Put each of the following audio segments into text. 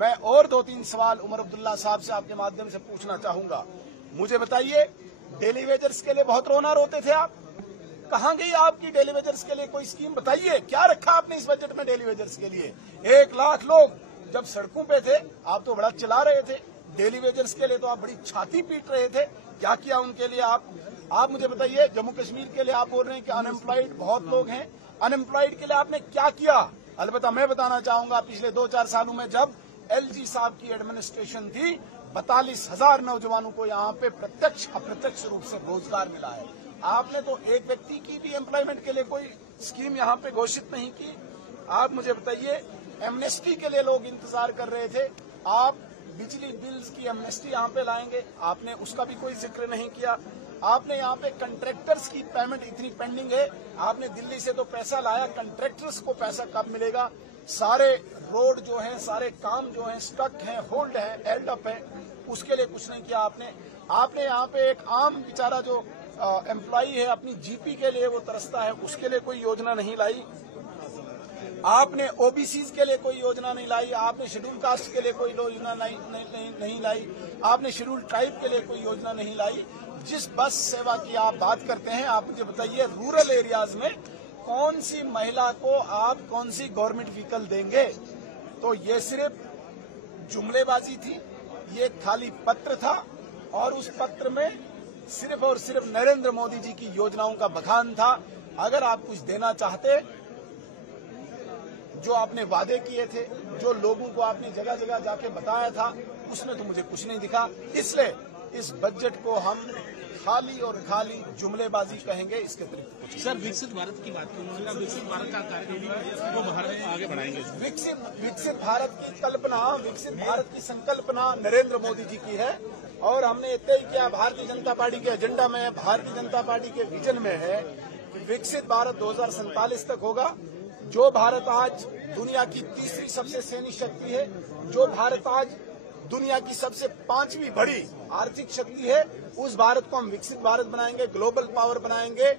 मैं और 2-3 सवाल उमर अब्दुल्ला साहब से आपके माध्यम से पूछना चाहूंगा। मुझे बताइए, डेली वेजर्स के लिए बहुत रोना रोते थे आप, कहाँ गई आपकी डेली वेजर्स के लिए कोई स्कीम? बताइए, क्या रखा आपने इस बजट में डेली वेजर्स के लिए? 1 लाख लोग जब सड़कों पे थे, आप तो बड़ा चिल्ला रहे थे। डेली वेजर्स के लिए तो आप बड़ी छाती पीट रहे थे। क्या किया उनके लिए आप मुझे बताइए। जम्मू कश्मीर के लिए आप बोल रहे हैं कि अनएम्प्लॉयड बहुत लोग हैं, अनएम्प्लॉयड के लिए आपने क्या किया? अलबत्ता मैं बताना चाहूंगा, पिछले 2-4 सालों में जब एलजी साहब की एडमिनिस्ट्रेशन थी, 42,000 नौजवानों को यहाँ पे प्रत्यक्ष अप्रत्यक्ष रूप से रोजगार मिला है। आपने तो एक व्यक्ति की भी एम्प्लॉयमेंट के लिए कोई स्कीम यहाँ पे घोषित नहीं की। आप मुझे बताइए, एमनेस्टी के लिए लोग इंतजार कर रहे थे, आप बिजली बिल्स की एमनेस्टी यहाँ पे लाएंगे, आपने उसका भी कोई जिक्र नहीं किया। आपने यहाँ पे कंट्रैक्टर्स की पेमेंट इतनी पेंडिंग है, आपने दिल्ली से तो पैसा लाया, कंट्रैक्टर्स को पैसा कब मिलेगा? सारे रोड जो है, सारे काम जो है स्टक है, होल्ड है, हेल्ड अप है, उसके लिए कुछ नहीं किया आपने यहाँ पे एक आम बेचारा जो एम्प्लॉई है, अपनी जीपी के लिए वो तरसता है, उसके लिए कोई योजना नहीं लाई। आपने ओबीसीज के लिए कोई योजना नहीं लाई, आपने शेड्यूल कास्ट के लिए कोई योजना नहीं लाई, आपने शेड्यूल ट्राइब के लिए कोई योजना नहीं लाई। जिस बस सेवा की आप बात करते हैं, आप मुझे बताइए, रूरल एरियाज में कौन सी महिला को आप कौन सी गवर्नमेंट व्हीकल देंगे? तो ये सिर्फ जुमलेबाजी थी, ये खाली पत्र था, और उस पत्र में सिर्फ और सिर्फ नरेंद्र मोदी जी की योजनाओं का बखान था। अगर आप कुछ देना चाहते, जो आपने वादे किए थे, जो लोगों को आपने जगह जगह जाके बताया था, उसमें तो मुझे कुछ नहीं दिखा। इसलिए इस बजट को हम खाली और खाली जुमलेबाजी कहेंगे, इसके अतिरिक्त कुछ। सर, विकसित भारत की बात की, उन्होंने कहा विकसित भारत का कार्यक्रम वो भारत आगे बढ़ाएंगे। विकसित भारत की कल्पना, विकसित भारत की संकल्पना नरेंद्र मोदी जी की है, और हमने तय किया, भारतीय जनता पार्टी के एजेंडा में है, भारतीय जनता पार्टी के विजन में है कि विकसित भारत 2047 तक होगा। जो भारत आज दुनिया की तीसरी सबसे सैन्य शक्ति है, जो भारत आज दुनिया की सबसे 5वीं बड़ी आर्थिक शक्ति है, उस भारत को हम विकसित भारत बनाएंगे, ग्लोबल पावर बनाएंगे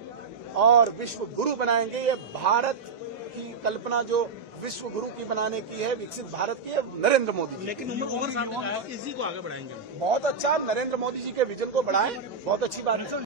और विश्व गुरु बनाएंगे। ये भारत की कल्पना जो विश्व गुरु की बनाने की है, विकसित भारत की है, नरेंद्र मोदी जी। लेकिन उमर साहब ने कहा इसी को आगे बढ़ाएंगे। बहुत अच्छा, नरेंद्र मोदी जी के विजन को बढ़ाएं, बहुत अच्छी बात है।